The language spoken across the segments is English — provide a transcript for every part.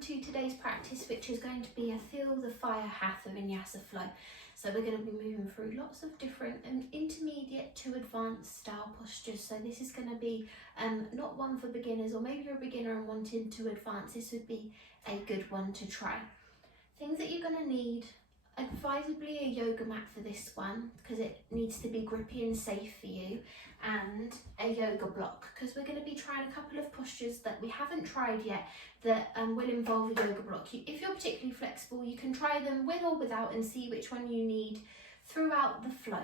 to today's practice, which is going to be a Feel the Fire Hatha Vinyasa flow. So we're going to be moving through lots of different intermediate to advanced style postures. So this is going to be not one for beginners, or maybe you're a beginner and wanting to advance. This would be a good one to try. Things that you're going to need: advisably a yoga mat for this one, because it needs to be grippy and safe for you, and a yoga block, because we're going to be trying a couple of postures that we haven't tried yet that will involve a yoga block. If you're particularly flexible, you can try them with or without and see which one you need throughout the flow.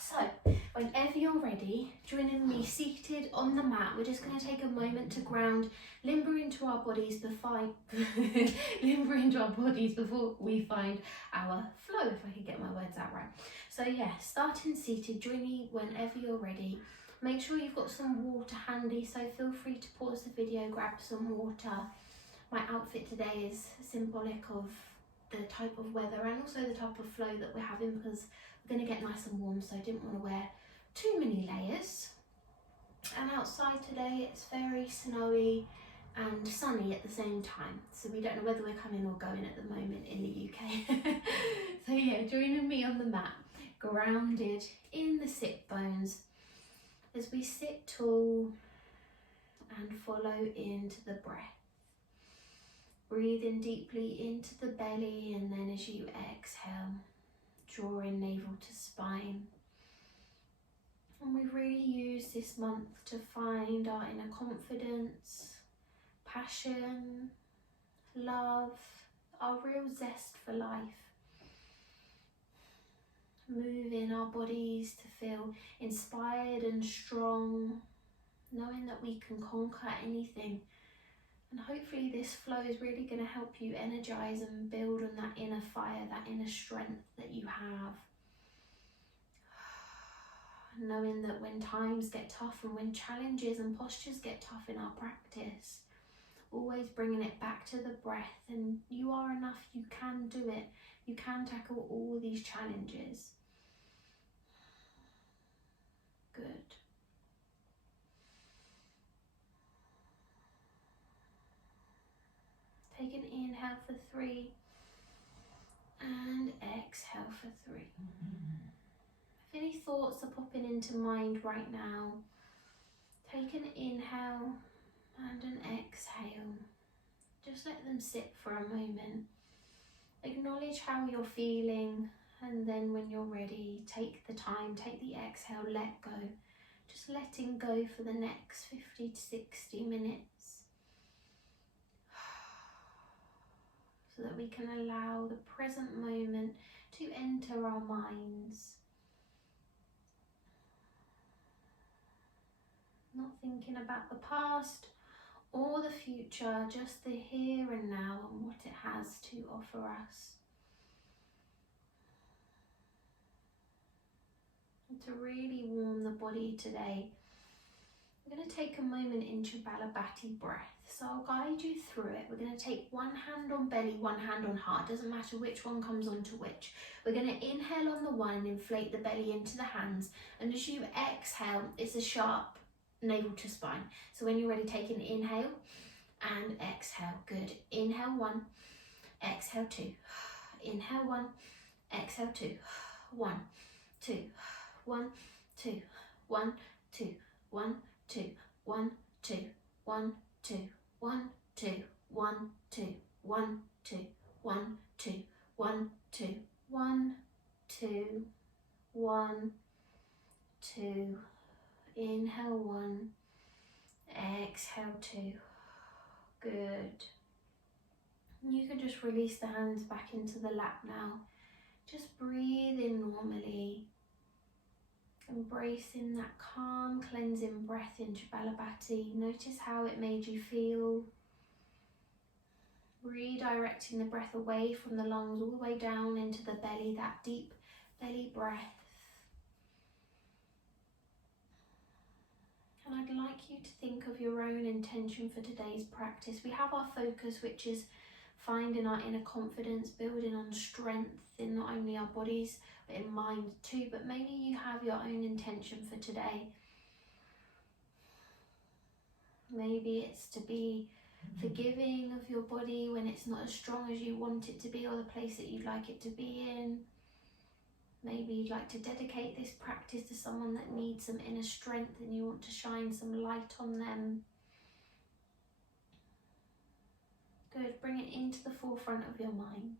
So whenever you're ready, joining me seated on the mat, we're just going to take a moment to ground, limber into our bodies before we find our flow, if I can get my words out right. So yeah, starting seated, join me whenever you're ready. Make sure you've got some water handy, so feel free to pause the video, grab some water. My outfit today is symbolic of the type of weather and also the type of flow that we're having, because we're going to get nice and warm, so I didn't want to wear too many layers. And outside today it's very snowy and sunny at the same time, so we don't know whether we're coming or going at the moment in the UK. So yeah, joining me on the mat, grounded in the sit bones, as we sit tall and follow into the breath. Breathing deeply into the belly, and then as you exhale, drawing navel to spine. And we've really used this month to find our inner confidence, passion, love, our real zest for life. Moving our bodies to feel inspired and strong, knowing that we can conquer anything. And hopefully this flow is really going to help you energize and build on that inner fire, that inner strength that you have. Knowing that when times get tough and when challenges and postures get tough in our practice, always bringing it back to the breath, and you are enough, you can do it, you can tackle all these challenges. Good. Take an inhale for 3 and exhale for 3. If any thoughts are popping into mind right now, take an inhale and an exhale. Just let them sit for a moment. Acknowledge how you're feeling, and then when you're ready, take the time, take the exhale, let go. Just letting go for the next 50 to 60 minutes. So that we can allow the present moment to enter our minds. Not thinking about the past or the future, just the here and now and what it has to offer us. And to really warm the body today, we're going to take a moment into Balabati breath. So I'll guide you through it. We're going to take one hand on belly, one hand on heart. Doesn't matter which one comes onto which. We're going to inhale on the one and inflate the belly into the hands. And as you exhale, it's a sharp navel to spine. So when you're ready, take an inhale and exhale. Good. Inhale 1, exhale 2. Inhale 1, exhale 2. 1, 2, 1, 2, 1, 2, 1, 2, 1, 2, 1, 2, 1, 2, 1, 2, 1, 2, 1, 2, 1, 2, 1, 2, 1, 2. Inhale 1, exhale 2. Good. You can just release the hands back into the lap now. Just breathe in normally. Embracing that calm, cleansing breath into Balabati. Notice how it made you feel. Redirecting the breath away from the lungs, all the way down into the belly, that deep belly breath. And I'd like you to think of your own intention for today's practice. We have our focus, which is finding our inner confidence, building on strength in not only our bodies, but in mind too. But maybe you have your own intention for today. Maybe it's to be forgiving of your body when it's not as strong as you want it to be, or the place that you'd like it to be in. Maybe you'd like to dedicate this practice to someone that needs some inner strength and you want to shine some light on them. Good, bring it into the forefront of your mind.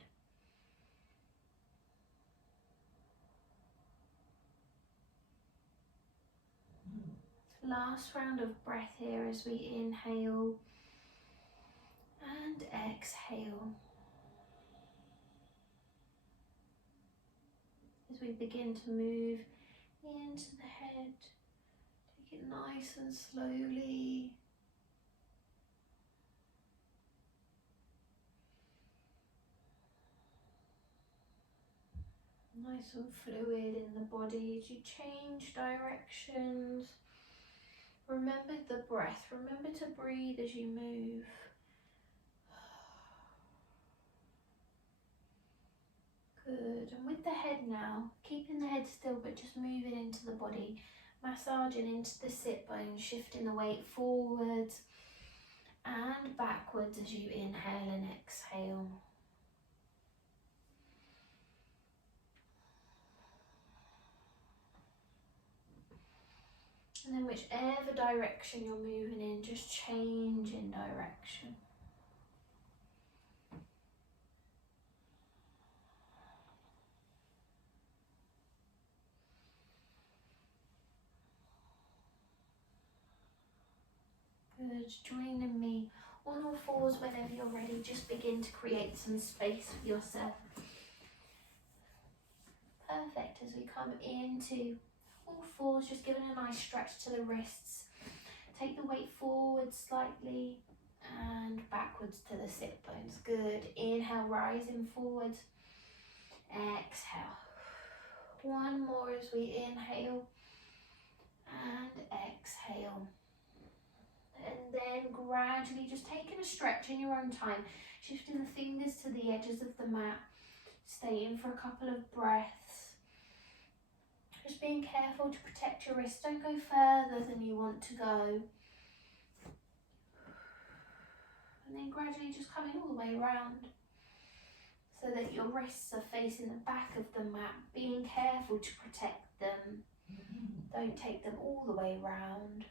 Last round of breath here as we inhale and exhale. As we begin to move into the head, take it nice and slowly. Nice and fluid in the body as you change directions. Remember the breath, remember to breathe as you move. Good, and with the head now, keeping the head still but just moving into the body, massaging into the sit bones, shifting the weight forwards and backwards as you inhale and exhale. And then whichever direction you're moving in, just change in direction. Good, joining me on all fours whenever you're ready. Just begin to create some space for yourself. Perfect, as we come into all fours, just giving a nice stretch to the wrists. Take the weight forward slightly and backwards to the sit bones. Good, inhale, rising forward. Exhale. One more as we inhale and exhale. And then gradually just taking a stretch in your own time, shifting the fingers to the edges of the mat, staying for a couple of breaths. Just being careful to protect your wrists, don't go further than you want to go. And then gradually just coming all the way around so that your wrists are facing the back of the mat, being careful to protect them. Don't take them all the way round.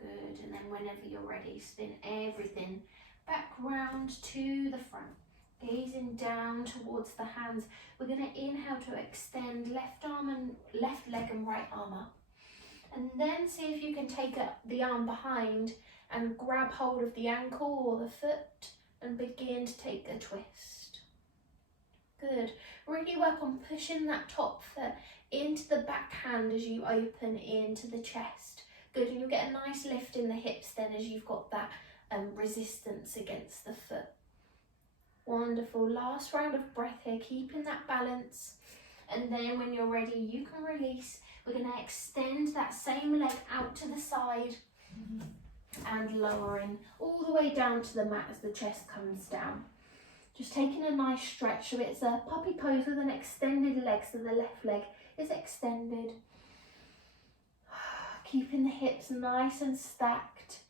Good, and then whenever you're ready, spin everything back round to the front. Gazing down towards the hands. We're going to inhale to extend left arm and left leg and right arm up. And then see if you can take the arm behind and grab hold of the ankle or the foot and begin to take a twist. Good. Really work on pushing that top foot into the back hand as you open into the chest. Good, and you'll get a nice lift in the hips then as you've got that resistance against the foot. Wonderful. Last round of breath here, keeping that balance. And then when you're ready, you can release. We're going to extend that same leg out to the side and lowering all the way down to the mat as the chest comes down. Just taking a nice stretch. So it's a puppy pose with an extended leg, so the left leg is extended. Keeping the hips nice and stacked.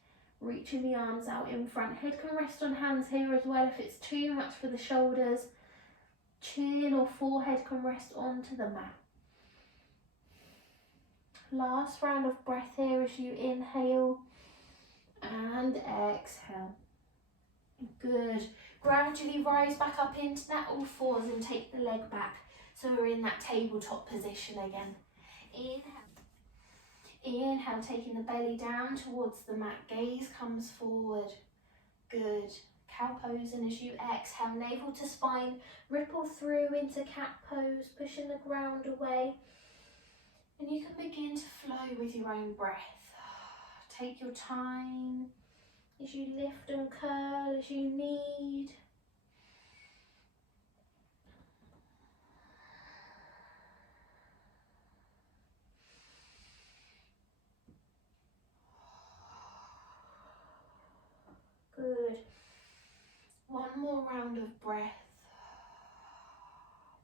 Reaching the arms out in front. Head can rest on hands here as well if it's too much for the shoulders. Chin or forehead can rest onto the mat. Last round of breath here as you inhale and exhale. Good. Gradually rise back up into that all fours and take the leg back. So we're in that tabletop position again. Inhale. Inhale, taking the belly down towards the mat, gaze comes forward. Good. Cow pose, and as you exhale, navel to spine, ripple through into cat pose, pushing the ground away. And you can begin to flow with your own breath. Take your time as you lift and curl as you need. Good. One more round of breath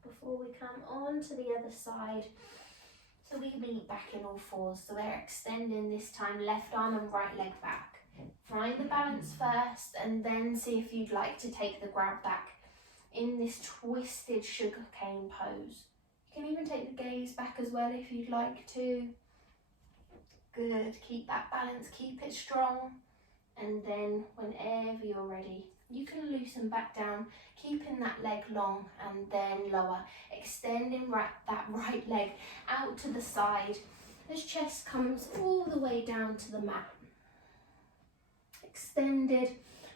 before we come on to the other side. So we meet back in all fours. So we're extending this time, left arm and right leg back. Find the balance first and then see if you'd like to take the grab back in this twisted sugarcane pose. You can even take the gaze back as well if you'd like to. Good, keep that balance, keep it strong. And then whenever you're ready, you can loosen back down, keeping that leg long and then lower, extending that right leg out to the side as chest comes all the way down to the mat. Extended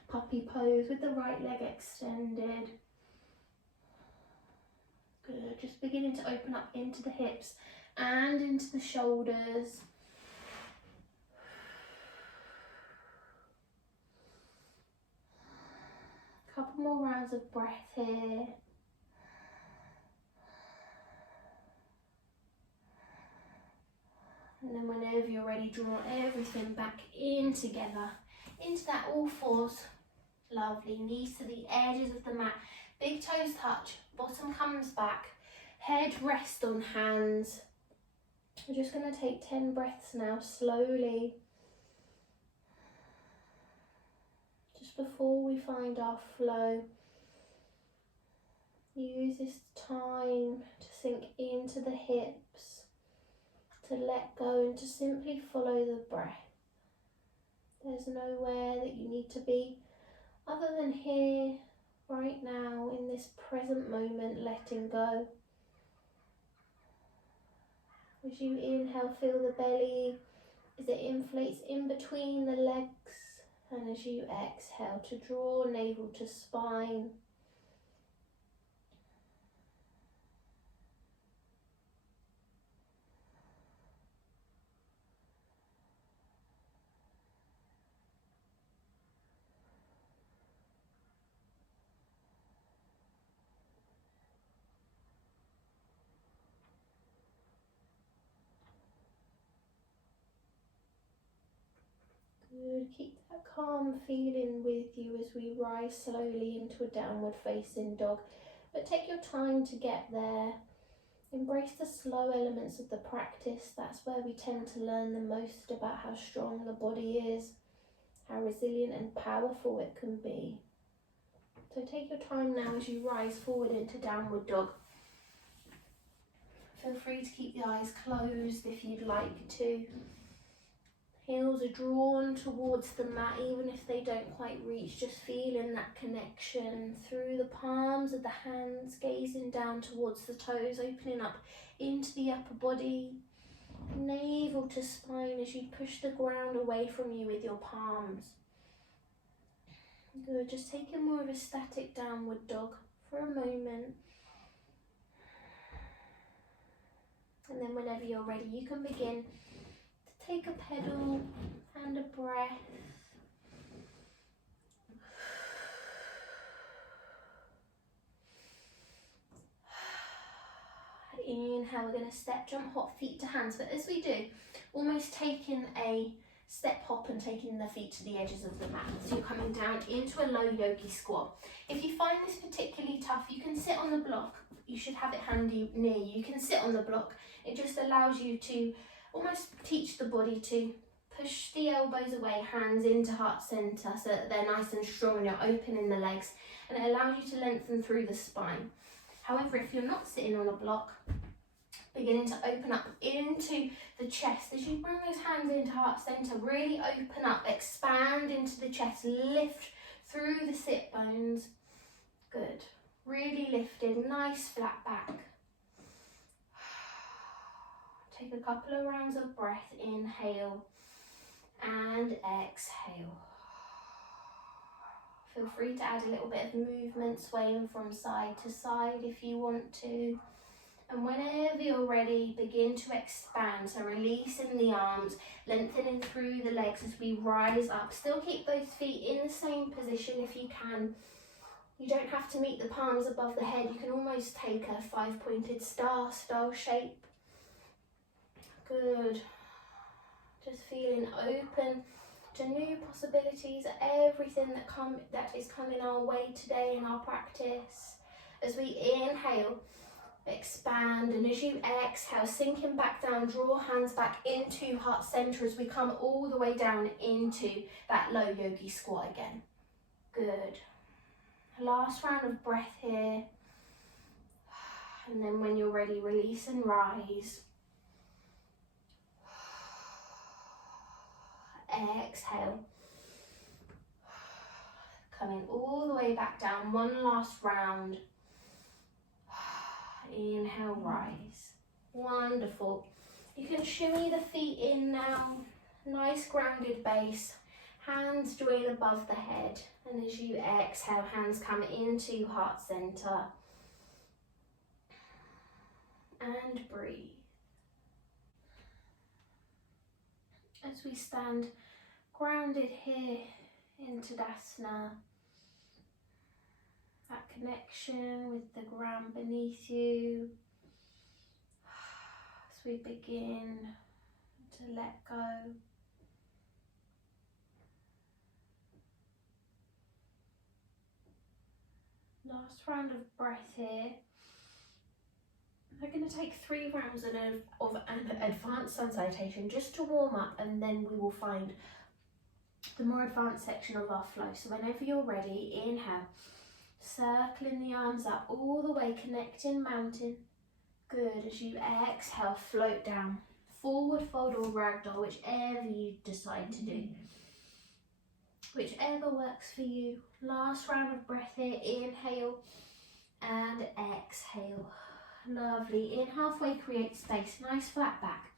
puppy pose with the right leg extended. Good, just beginning to open up into the hips and into the shoulders. Couple more rounds of breath here. And then whenever you're ready, draw everything back in together, into that all fours. Lovely, knees to the edges of the mat, big toes touch, bottom comes back, head rest on hands. We're just going to take 10 breaths now, slowly. Just before we find our flow, use this time to sink into the hips, to let go and to simply follow the breath. There's nowhere that you need to be other than here, right now, in this present moment, letting go. As you inhale, feel the belly as it inflates in between the legs, and as you exhale, to draw navel to spine. Good, keep that calm feeling with you as we rise slowly into a downward facing dog. But take your time to get there. Embrace the slow elements of the practice. That's where we tend to learn the most about how strong the body is, how resilient and powerful it can be. So take your time now as you rise forward into downward dog. Feel free to keep the eyes closed if you'd like to. Heels are drawn towards the mat, even if they don't quite reach, just feeling that connection through the palms of the hands, gazing down towards the toes, opening up into the upper body, navel to spine as you push the ground away from you with your palms. Good, just taking more of a static downward dog for a moment. And then whenever you're ready, you can begin to take a pedal and a breath. Inhale, we're going to step, jump, hop, feet to hands. But as we do, almost taking a step hop and taking the feet to the edges of the mat. So you're coming down into a low yogi squat. If you find this particularly tough, you can sit on the block. You should have it handy near you. You can sit on the block. It just allows you to almost teach the body to push the elbows away, hands into heart center so that they're nice and strong and you're opening the legs, and it allows you to lengthen through the spine. However, if you're not sitting on a block, beginning to open up into the chest. As you bring those hands into heart center, really open up, expand into the chest, lift through the sit bones. Good. Really lifted, nice flat back. Take a couple of rounds of breath, inhale and exhale. Feel free to add a little bit of movement, swaying from side to side if you want to. And whenever you're ready, begin to expand. So releasing the arms, lengthening through the legs as we rise up. Still keep those feet in the same position if you can. You don't have to meet the palms above the head. You can almost take a 5-pointed star style shape. Good. Just feeling open to new possibilities, everything that is coming our way today in our practice. As we inhale, Expand, and as you exhale, sinking back down, draw hands back into heart center as we come all the way down into that low yogi squat again. Good. Last round of breath here. And then when you're ready, release and rise. Exhale. Coming all the way back down, one last round. Inhale, rise. Wonderful. You can shimmy the feet in now. Nice grounded base. Hands join above the head. And as you exhale, hands come into heart center. And breathe. As we stand grounded here in Tadasana, that connection with the ground beneath you, as we begin to let go. Last round of breath here. We're going to take 3 rounds of an advanced sun salutation just to warm up, and then we will find the more advanced section of our flow. So whenever you're ready, inhale, circling the arms up all the way, connecting mountain. Good. As you exhale, float down, forward fold or ragdoll, whichever you decide to do, whichever works for you. Last round of breath here. Inhale and exhale. Lovely. In halfway, create space. Nice flat back.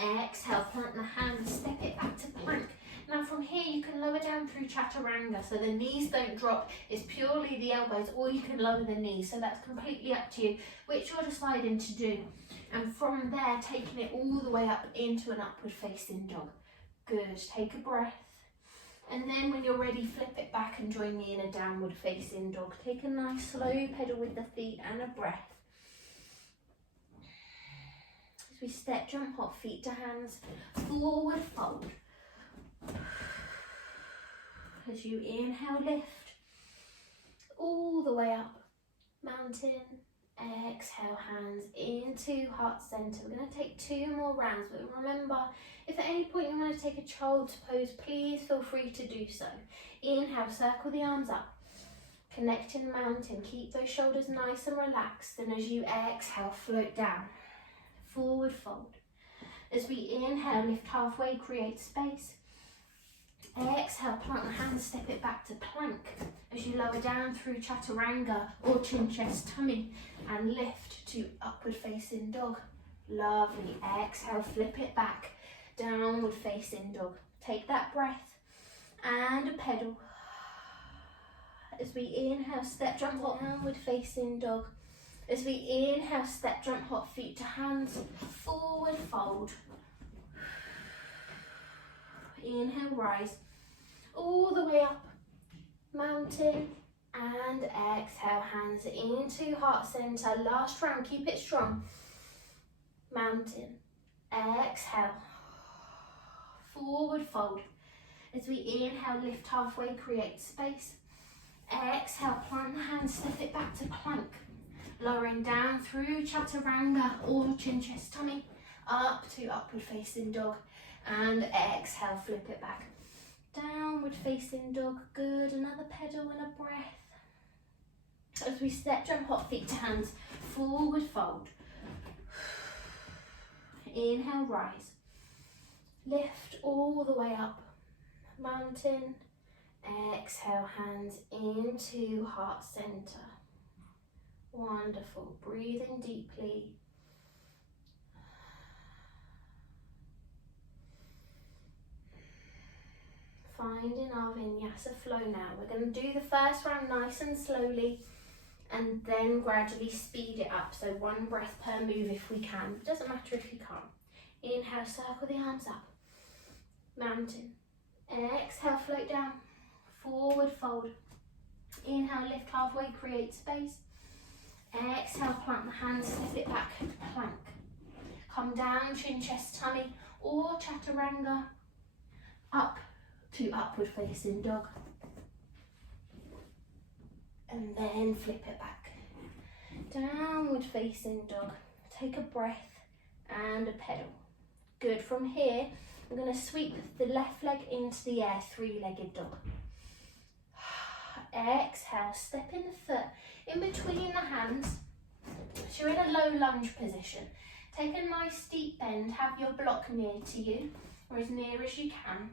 Exhale, plant the hands, step it back to plank. Now from here you can lower down through chaturanga, so the knees don't drop, it's purely the elbows, or you can lower the knees, so that's completely up to you, which you're deciding to do. And from there, taking it all the way up into an upward facing dog. Good, take a breath. And then when you're ready, flip it back and join me in a downward facing dog. Take a nice slow pedal with the feet and a breath. As we step, jump hop, feet to hands, forward fold. As you inhale, lift all the way up, mountain. Exhale, hands into heart center. We're going to take 2 more rounds, but remember, if at any point you want to take a child's pose, please feel free to do so. Inhale, circle the arms up, connecting mountain. Keep those shoulders nice and relaxed, and as you exhale, float down, forward fold. As we inhale, lift halfway, create space. Exhale, plant the hands, step it back to plank. As you lower down through chaturanga or chin, chest, tummy, and lift to upward facing dog. Lovely. Exhale, flip it back, downward facing dog. Take that breath and a pedal. As we inhale, step, jump, hop, downward facing dog. As we inhale, step, jump, hop, feet to hands, forward fold. Inhale, rise all the way up, mountain, and exhale, hands into heart center. Last round, keep it strong. Mountain, exhale, forward fold. As we inhale, lift halfway, create space. Exhale, plant the hands, step it back to plank. Lowering down through chaturanga or chin, chest, tummy, up to upward facing dog. And exhale, flip it back. Downward facing dog. Good. Another pedal and a breath. As we step, jump, hop, feet to hands, forward fold. Inhale, rise. Lift all the way up. Mountain. Exhale, hands into heart center. Wonderful. Breathing deeply. Finding our Vinyasa flow now. We're going to do the first round nice and slowly, and then gradually speed it up. So 1 breath per move if we can. It doesn't matter if you can't. Inhale, circle the arms up. Mountain. Exhale, float down. Forward fold. Inhale, lift halfway, create space. Exhale, plant the hands, step it back, plank. Come down, chin, chest, tummy, or chaturanga, up to upward facing dog. And then flip it back. Downward facing dog. Take a breath and a pedal. Good. From here, I'm going to sweep the left leg into the air, three-legged dog. Exhale, step in the foot in between the hands. So you're in a low lunge position. Take a nice deep bend, have your block near to you, or as near as you can.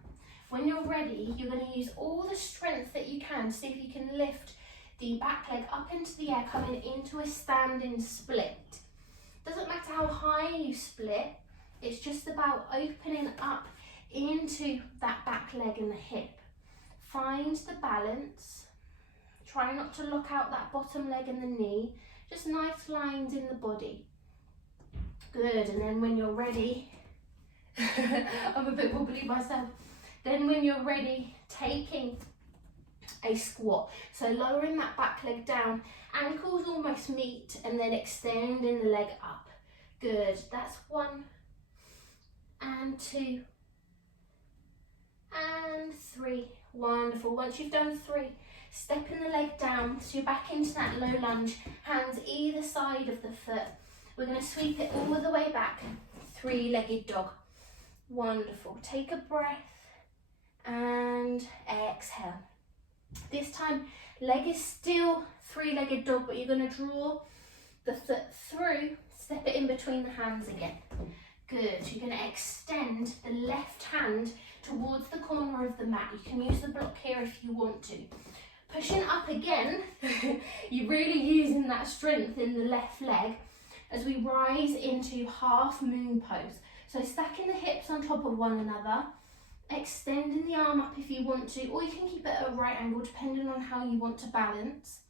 When you're ready, you're going to use all the strength that you can. See if you can lift the back leg up into the air, coming into a standing split. Doesn't matter how high you split, it's just about opening up into that back leg and the hip. Find the balance. Try not to lock out that bottom leg and the knee. Just nice lines in the body. Good, and then when you're ready, I'm a bit wobbly myself. Then when you're ready, taking a squat. So lowering that back leg down, ankles almost meet, and then extending the leg up. Good, that's 1 and 2 and 3. Wonderful. Once you've done 3, stepping the leg down, so you're back into that low lunge, hands either side of the foot. We're going to sweep it all the way back, three-legged dog. Wonderful. Take a breath and exhale. This time, leg is still three-legged dog, but you're going to draw the foot through, step it in between the hands again. Good. You're going to extend the left hand towards the corner of the mat. You can use the block here if you want to. Pushing up again, you're really using that strength in the left leg as we rise into half moon pose. So stacking the hips on top of one another, extending the arm up if you want to, or you can keep it at a right angle depending on how you want to balance.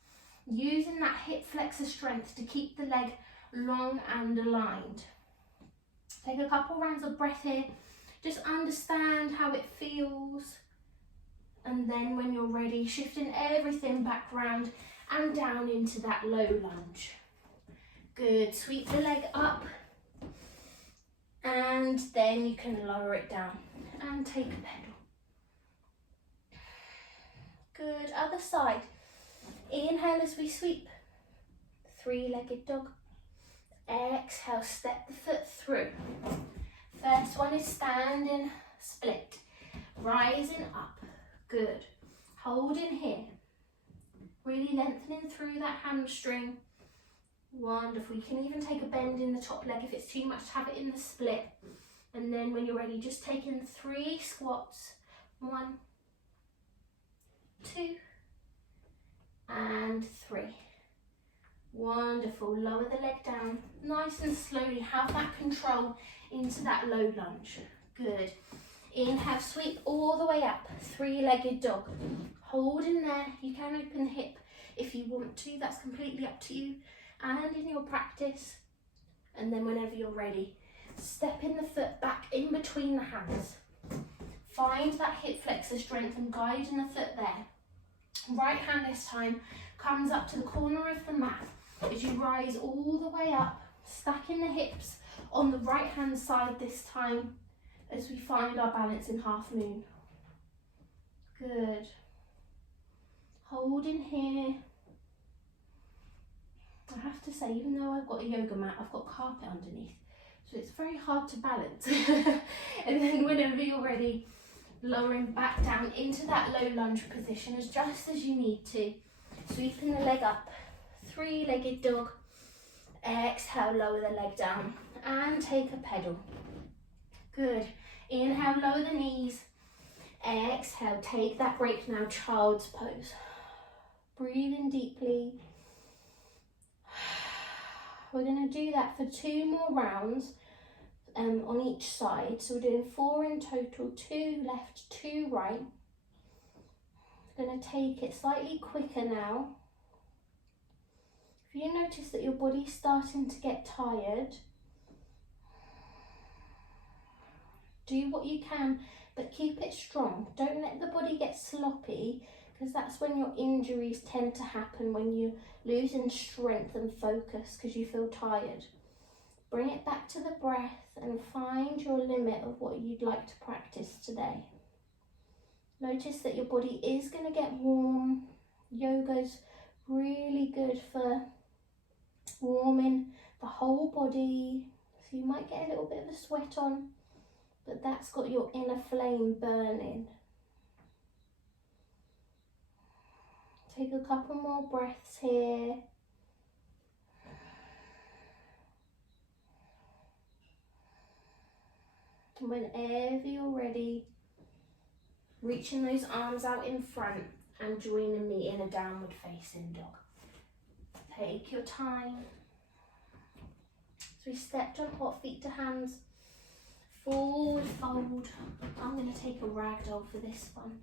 Using that hip flexor strength to keep the leg long and aligned. Take a couple rounds of breath here. Just understand how it feels. And then when you're ready, shifting everything back round and down into that low lunge. Good, sweep the leg up. And then you can lower it down and take a pedal. Good, other side. Inhale as we sweep. Three-legged dog. Exhale, step the foot through. First one is standing split. Rising up. Good. Holding here. Really lengthening through that hamstring. Wonderful. You can even take a bend in the top leg if it's too much to have it in the split. And then when you're ready, just taking 3 squats. 1, 2, and 3. Wonderful. Lower the leg down. Nice and slowly. Have that control into that low lunge. Good. Inhale, sweep all the way up. Three-legged dog. Hold in there. You can open the hip if you want to. That's completely up to you and in your practice. And then whenever you're ready, step in the foot back in between the hands. Find that hip flexor strength and guiding the foot there. Right hand this time comes up to the corner of the mat as you rise all the way up, stacking the hips on the right hand side this time as we find our balance in half moon. Good. Hold in here. I have to say, even though I've got a yoga mat, I've got carpet underneath, so it's very hard to balance. And then whenever you're ready, lowering back down into that low lunge position as just as you need to. Sweeping the leg up, three-legged dog. Exhale, lower the leg down and take a pedal. Good. Inhale, lower the knees. Exhale, take that break now, child's pose. Breathe in deeply. We're going to do that for 2 more rounds on each side. So we're doing 4 in total, 2 left, 2 right. Going to take it slightly quicker now. If you notice that your body's starting to get tired, do what you can, but keep it strong. Don't let the body get sloppy, because that's when your injuries tend to happen, when you're losing strength and focus because you feel tired. Bring it back to the breath and find your limit of what you'd like to practice today. Notice that your body is going to get warm. Yoga's really good for warming the whole body. So you might get a little bit of a sweat on, but that's got your inner flame burning. Take a couple more breaths here. And whenever you're ready, reaching those arms out in front and joining me in a downward facing dog. Take your time. So we step, jump, hop, feet to hands, forward fold. I'm going to take a ragdoll for this one.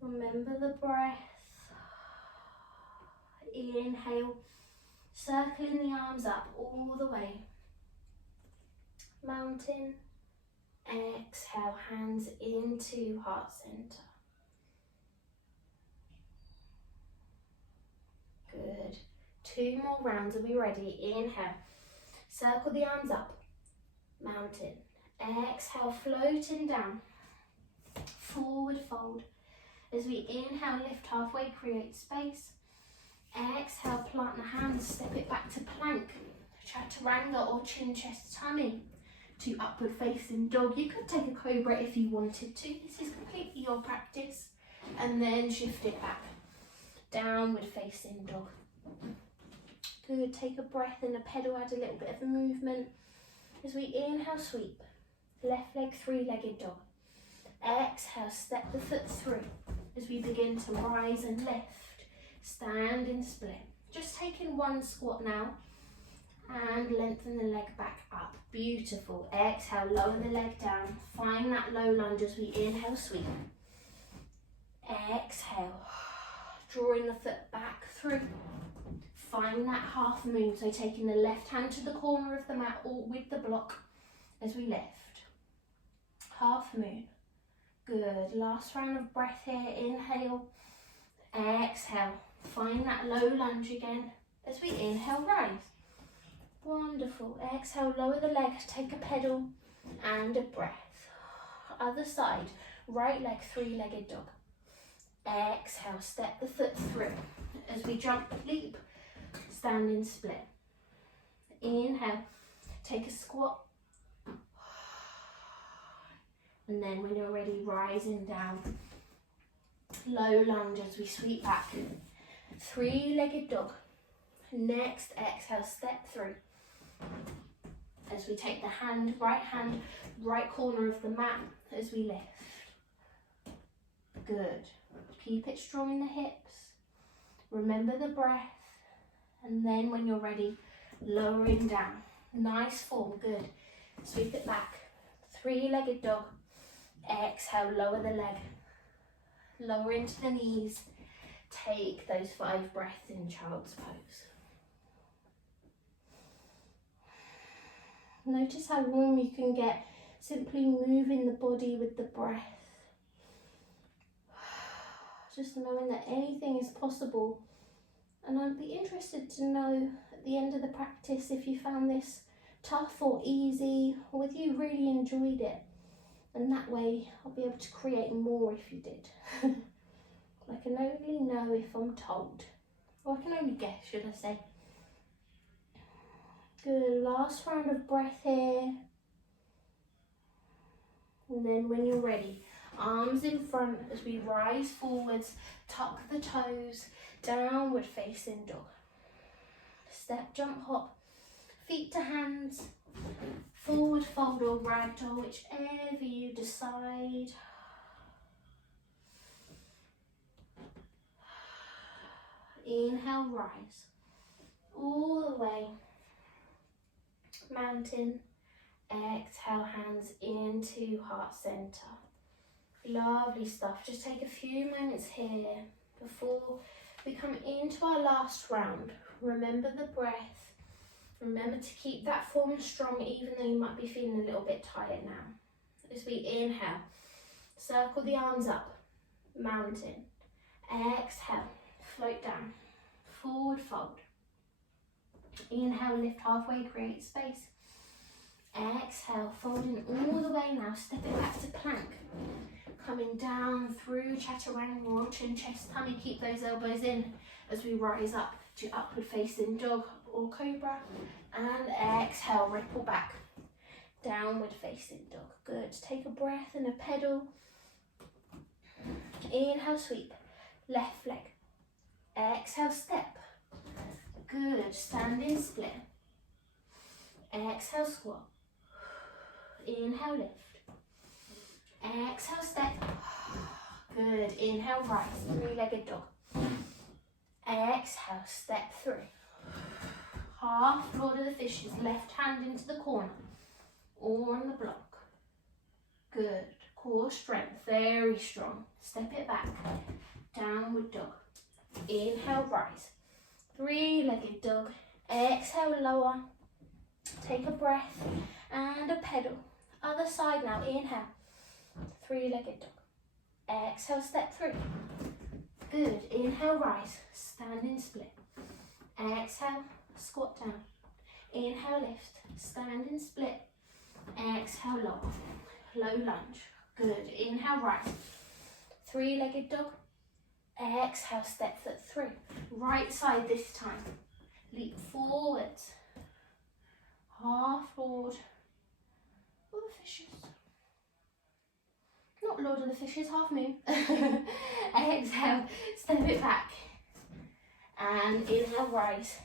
Remember the breath. Inhale, circling the arms up all the way. Mountain. Exhale, hands into heart center. Good. 2 more rounds. Are we ready? Inhale. Circle the arms up. Mountain. Exhale, floating down. Forward fold. As we inhale, lift halfway, create space. Exhale, plant the hands, step it back to plank. Chaturanga or chin, chest, tummy. To upward facing dog. You could take a cobra if you wanted to. This is completely your practice. And then shift it back. Downward facing dog. Good. Take a breath in a pedal, add a little bit of movement. As we inhale, sweep. Left leg, 3-legged dog. Exhale, step the foot through. As we begin to rise and lift. Standing split. Just taking 1 squat now. And lengthen the leg back up. Beautiful. Exhale, lower the leg down. Find that low lunge as we inhale, sweep. Exhale. Drawing the foot back through. Find that half moon. So taking the left hand to the corner of the mat or with the block as we lift. Half moon. Good. Last round of breath here. Inhale. Exhale. Find that low lunge again as we inhale, rise. Wonderful. Exhale, lower the leg, take a pedal and a breath. Other side. Right leg, 3-legged dog. Exhale, step the foot through. As we jump, leap, standing split. Inhale, take a squat. And then when you're ready, rising down. Low lunge as we sweep back. 3-legged dog. Next, exhale, step through. As we take the hand, right corner of the mat as we lift. Good. Keep it strong in the hips. Remember the breath. And then when you're ready, lowering down. Nice form, good. Sweep it back. 3-legged dog. Exhale, lower the leg. Lower into the knees. Take those 5 breaths in child's pose. Notice how warm you can get simply moving the body with the breath. Just knowing that anything is possible. And I'd be interested to know at the end of the practice if you found this tough or easy, or whether you really enjoyed it. And that way I'll be able to create more if you did. I can only know if I'm told. Or I can only guess, should I say. Good, last round of breath here. And then when you're ready, arms in front as we rise forwards, tuck the toes, downward facing dog. Step, jump, hop, feet to hands, forward fold or ragdoll, whichever you decide. Inhale, rise, all the way, mountain. Exhale, hands into heart center. Lovely stuff. Just take a few moments here before we come into our last round. Remember the breath. Remember to keep that form strong even though you might be feeling a little bit tired now. As we inhale, circle the arms up, mountain. Exhale, float down, forward fold. Inhale, lift halfway, create space. Exhale, folding all the way now, step it back to plank. Coming down through chaturanga or chin, chest, tummy. Keep those elbows in as we rise up to upward facing dog or cobra. And exhale, ripple back. Downward facing dog. Good. Take a breath and a pedal. Inhale, sweep. Left leg. Exhale, step. Good. Standing split. Exhale, squat. Inhale, lift. Exhale, step. Good. Inhale, rise. Three-legged dog. Exhale, step through. Half Lord of the Fishes. Left hand into the corner or on the block. Good. Core strength. Very strong. Step it back. Downward dog. Inhale, rise. Three-legged dog. Exhale, lower. Take a breath and a pedal. Other side now. Inhale. Three-legged dog. Exhale, step through. Good. Inhale, rise. Standing split. Exhale, squat down. Inhale, lift. Standing split. Exhale, lower. Low lunge. Good. Inhale, rise. Three-legged dog. Exhale, step foot through. Right side this time. Leap forwards. Half Lord of the Fishes. Not Lord of the Fishes, half moon. Exhale, step it back. And inhale, rise.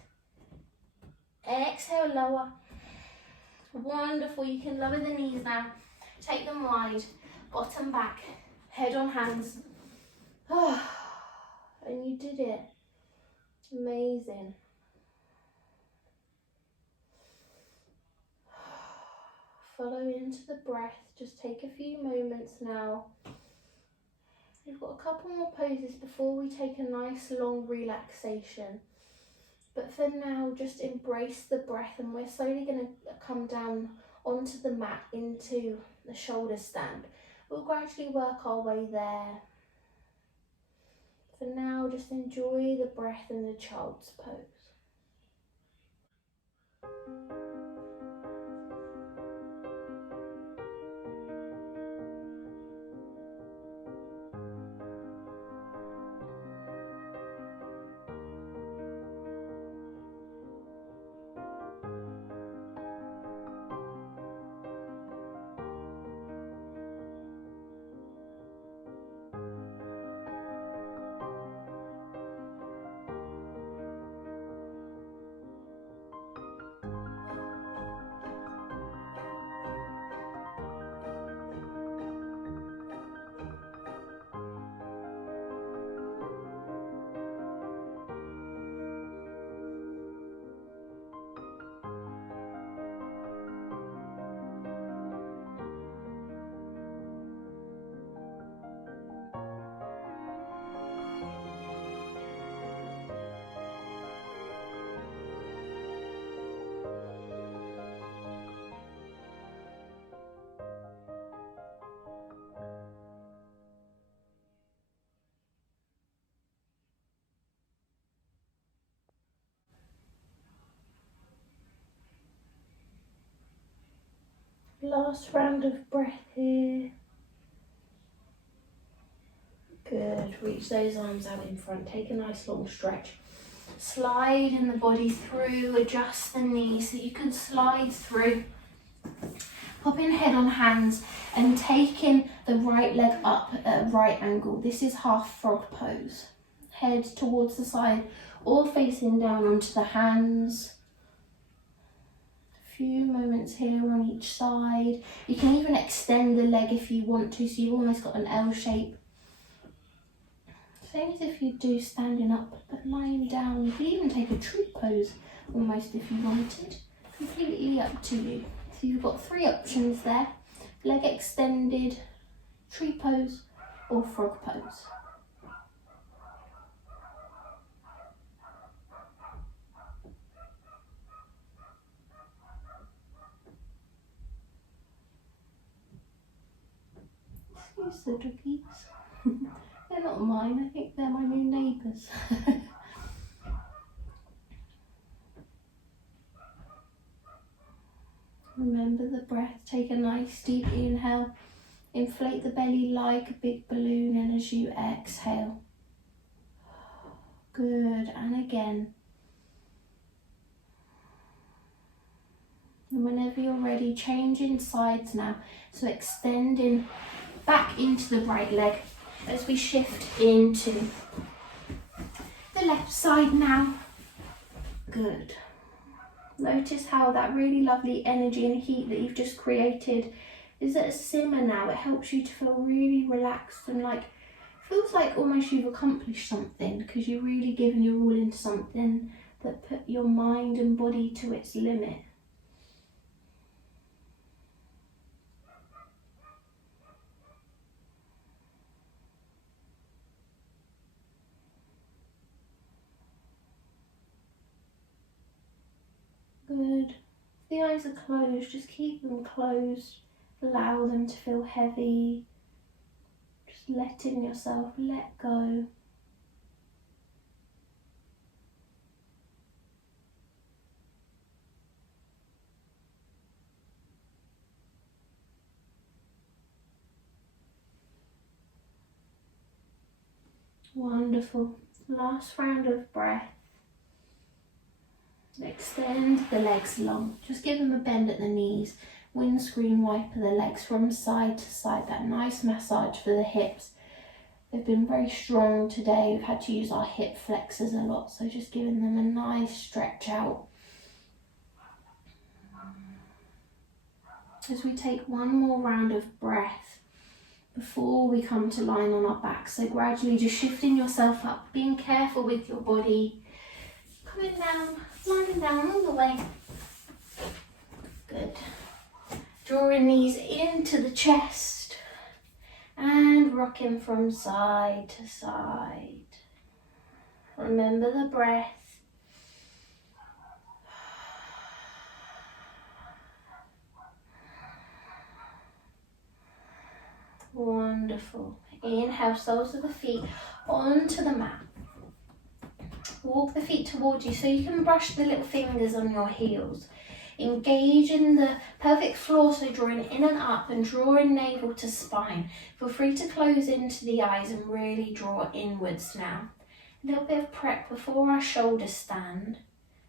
Exhale, lower. Wonderful. You can lower the knees now. Take them wide. Bottom back. Head on hands. And you did it. Amazing. Follow into the breath. Just take a few moments now. We've got a couple more poses before we take a nice long relaxation. But for now, just embrace the breath, and we're slowly going to come down onto the mat into the shoulder stand. We'll gradually work our way there. For now, just enjoy the breath in the child's pose. Last round of breath here. Good. Reach those arms out in front. Take a nice long stretch. Slide in the body through. Adjust the knees so you can slide through. Popping head on hands and taking the right leg up at a right angle. This is half frog pose. Head towards the side or facing down onto the hands. Few moments here on each side. You can even extend the leg if you want to, so you've almost got an L shape. Same as if you do standing up, but lying down. You could even take a tree pose almost if you wanted. Completely up to you. So you've got three options there. Leg extended, tree pose or frog pose. Excuse the doggies. They're not mine, I think they're my new neighbours. Remember the breath. Take a nice deep inhale Inflate the belly like a big balloon, and as you exhale. Good, and again. And whenever you're ready, changing sides now. So extending back into the right leg as we shift into the left side now. Good. Notice how that really lovely energy and heat that you've just created is at a simmer now. It helps you to feel really relaxed and like, feels like almost you've accomplished something because you're really giving your all into something that put your mind and body to its limit. Good. If the eyes are closed, just keep them closed. Allow them to feel heavy. Just letting yourself let go. Wonderful. Last round of breath. Extend the legs long. Just give them a bend at the knees. Windscreen wiper the legs from side to side. That nice massage for the hips. They've been very strong today. We've had to use our hip flexors a lot. So just giving them a nice stretch out. As we take one more round of breath before we come to lying on our back. So gradually just shifting yourself up. Being careful with your body. Coming down. Lying down all the way. Good. Drawing knees into the chest and rocking from side to side. Remember the breath. Wonderful. Inhale, soles of the feet onto the mat. Walk the feet towards you so you can brush the little fingers on your heels. Engage in the pelvic floor, so drawing in and up and drawing navel to spine. Feel free to close into the eyes and really draw inwards now. A little bit of prep before our shoulders stand.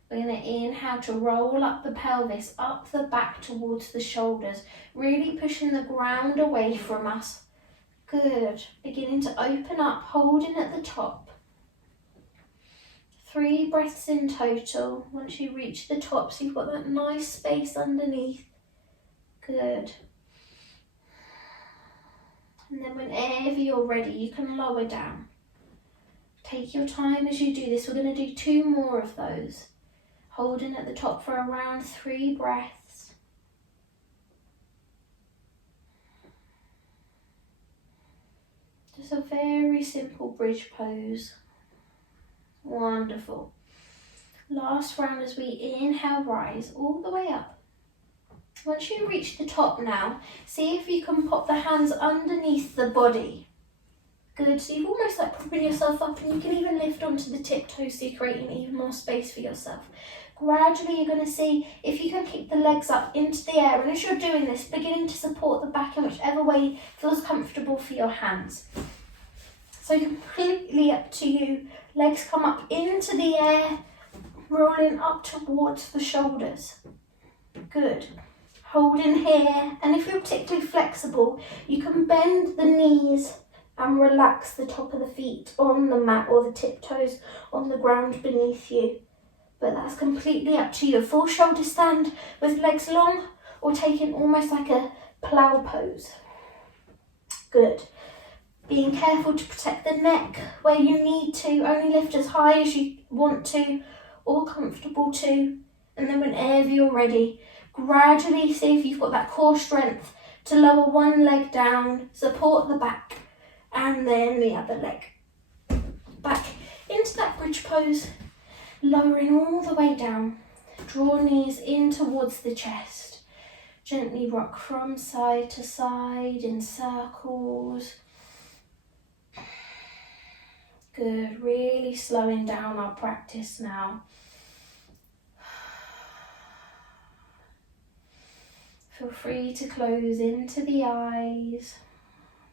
We're going to inhale to roll up the pelvis, up the back towards the shoulders, really pushing the ground away from us. Good. Beginning to open up, holding at the top. 3 breaths in total. Once you reach the top, so you've got that nice space underneath. Good. And then whenever you're ready, you can lower down. Take your time as you do this. We're going to do 2 more of those. Holding at the top for around 3 breaths. Just a very simple bridge pose. Wonderful. Last round as we inhale, rise all the way up. Once you reach the top now, see if you can pop the hands underneath the body. Good, so you've almost like propping yourself up, and you can even lift onto the tiptoes so you're creating even more space for yourself. Gradually you're going to see if you can keep the legs up into the air, and as you're doing this, beginning to support the back in whichever way feels comfortable for your hands. So completely up to you. Legs come up into the air, rolling up towards the shoulders. Good. Holding here, and if you're particularly flexible, you can bend the knees and relax the top of the feet on the mat or the tiptoes on the ground beneath you. But that's completely up to you. Full shoulder stand with legs long, or taking almost like a plough pose. Good. Being careful to protect the neck where you need to. Only lift as high as you want to or comfortable to. And then whenever you're ready, gradually see if you've got that core strength to lower one leg down, support the back, and then the other leg. Back into that bridge pose, lowering all the way down. Draw knees in towards the chest. Gently rock from side to side in circles. Good, really slowing down our practice now. Feel free to close into the eyes.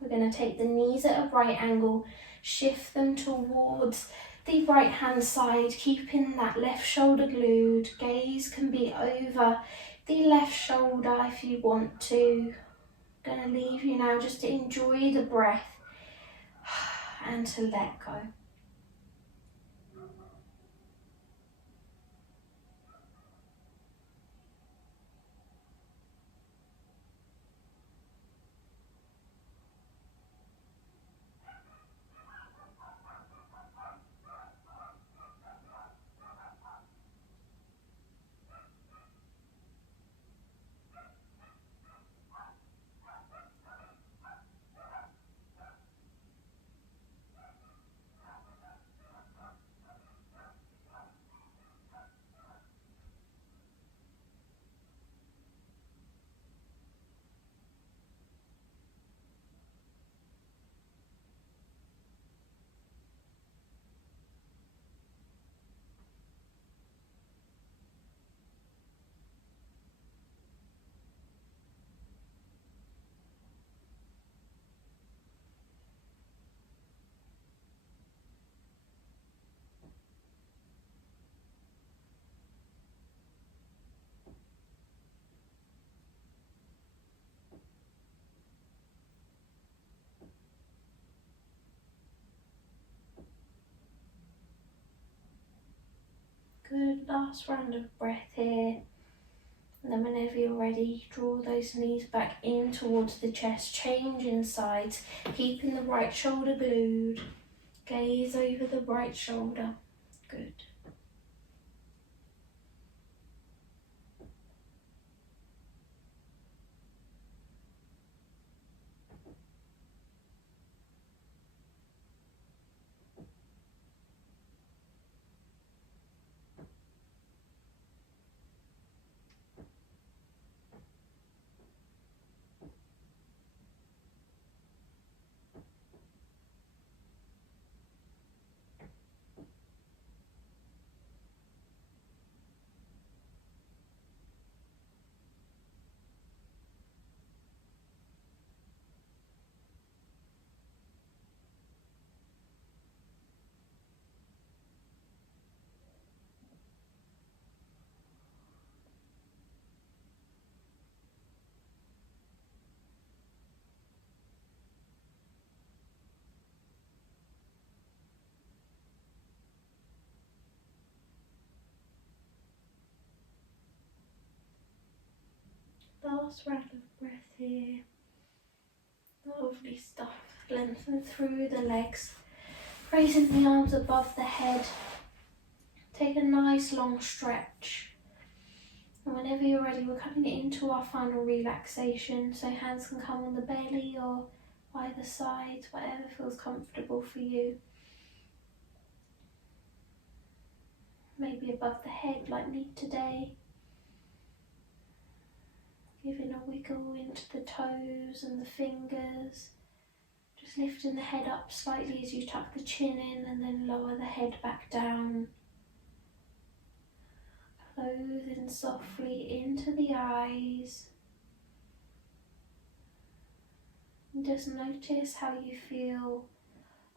We're going to take the knees at a right angle, shift them towards the right hand side, keeping that left shoulder glued. Gaze can be over the left shoulder if you want to. I'm going to leave you now just to enjoy the breath and to let go. Good, last round of breath here. And then whenever you're ready, draw those knees back in towards the chest, changing sides, keeping the right shoulder glued. Gaze over the right shoulder. Good. Last round of breath here. Lovely stuff. Lengthen through the legs, raising the arms above the head. Take a nice long stretch. And whenever you're ready, we're coming into our final relaxation. So hands can come on the belly or either side, whatever feels comfortable for you. Maybe above the head like me today. Giving a wiggle into the toes and the fingers. Just lifting the head up slightly as you tuck the chin in and then lower the head back down. Closing softly into the eyes. And just notice how you feel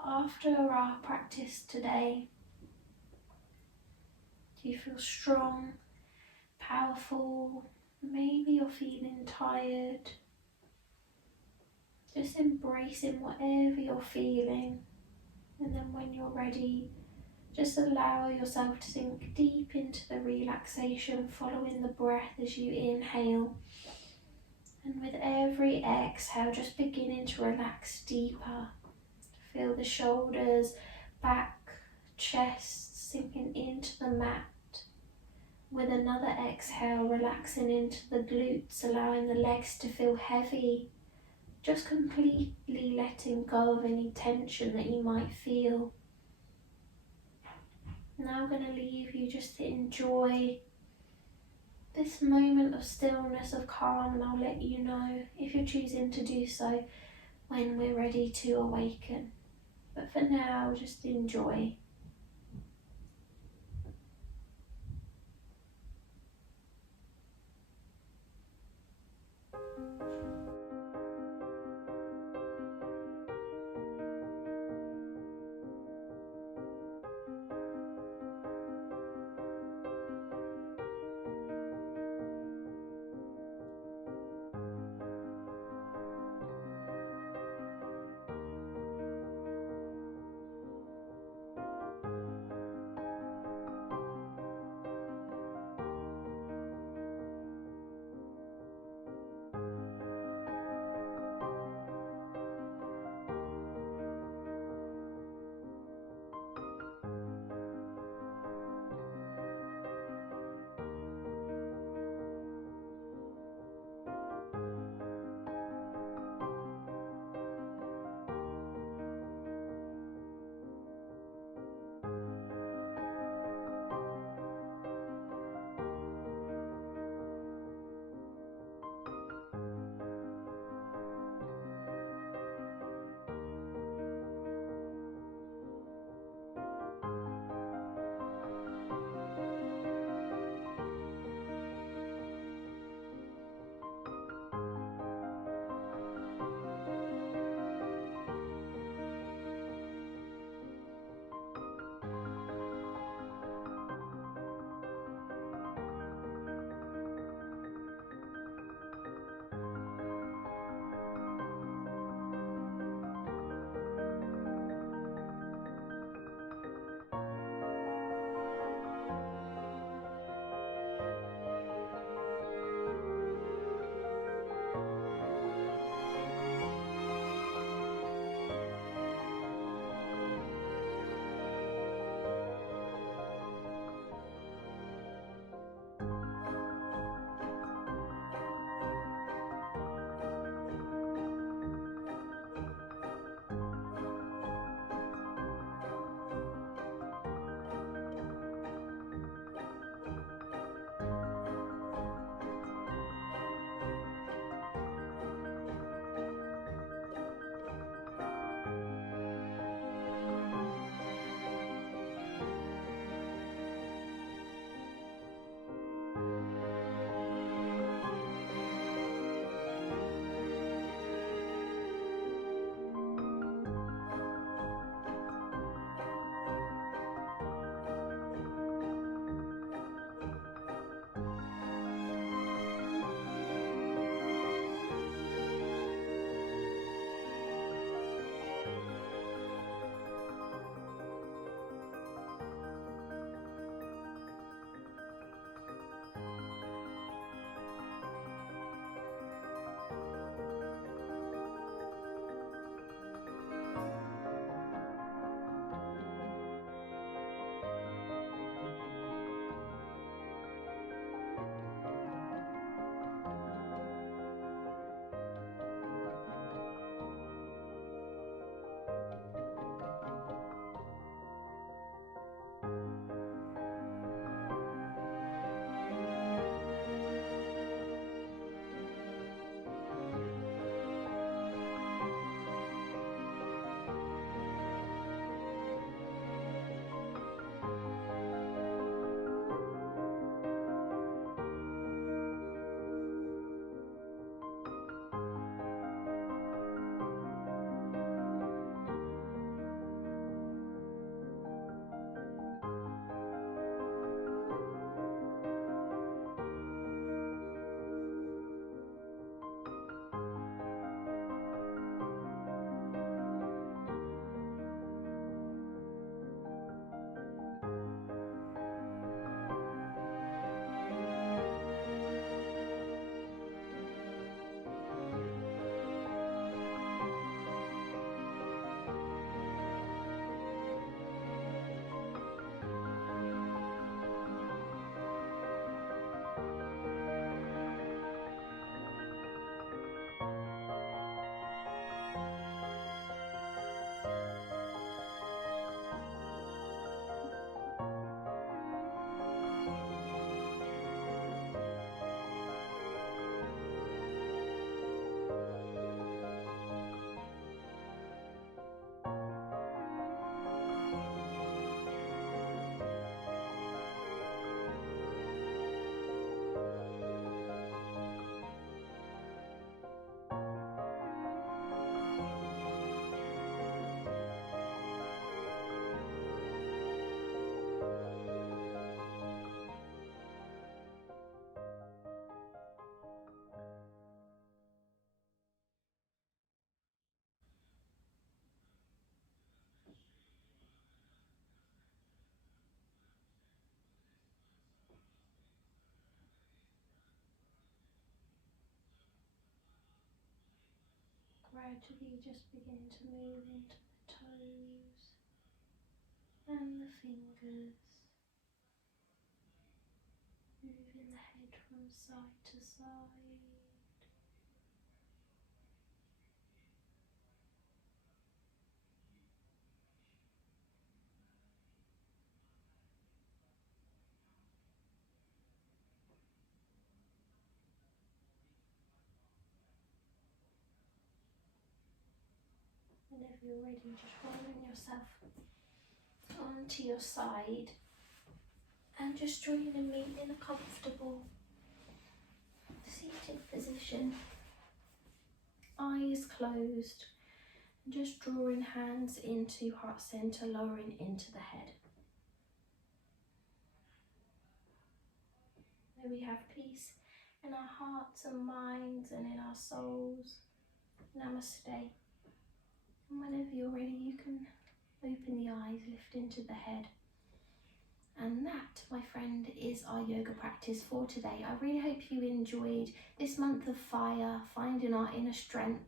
after our practice today. Do you feel strong, powerful? Maybe you're feeling tired. Just embracing whatever you're feeling. And then when you're ready, just allow yourself to sink deep into the relaxation, following the breath as you inhale. And with every exhale, just beginning to relax deeper. Feel the shoulders, back, chest sinking into the mat. With another exhale, relaxing into the glutes, allowing the legs to feel heavy. Just completely letting go of any tension that you might feel. Now I'm going to leave you just to enjoy this moment of stillness, of calm, and I'll let you know if you're choosing to do so when we're ready to awaken. But for now, just enjoy. gradually just begin to move into the toes and the fingers, moving the head from side to side. Whenever you're ready, just rolling yourself onto your side and just joining me in a comfortable seated position, eyes closed, and just drawing hands into heart center, lowering into the head. May we have peace in our hearts and minds and in our souls. Namaste. And whenever you're ready, you can open the eyes, lift into the head. And that, my friend, is our yoga practice for today. I really hope you enjoyed this month of fire, finding our inner strength,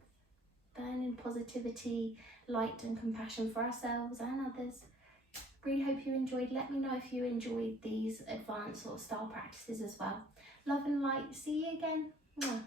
burning positivity, light and compassion for ourselves and others. Really hope you enjoyed. Let me know if you enjoyed these advanced or style practices as well. Love and light. See you again. Mwah.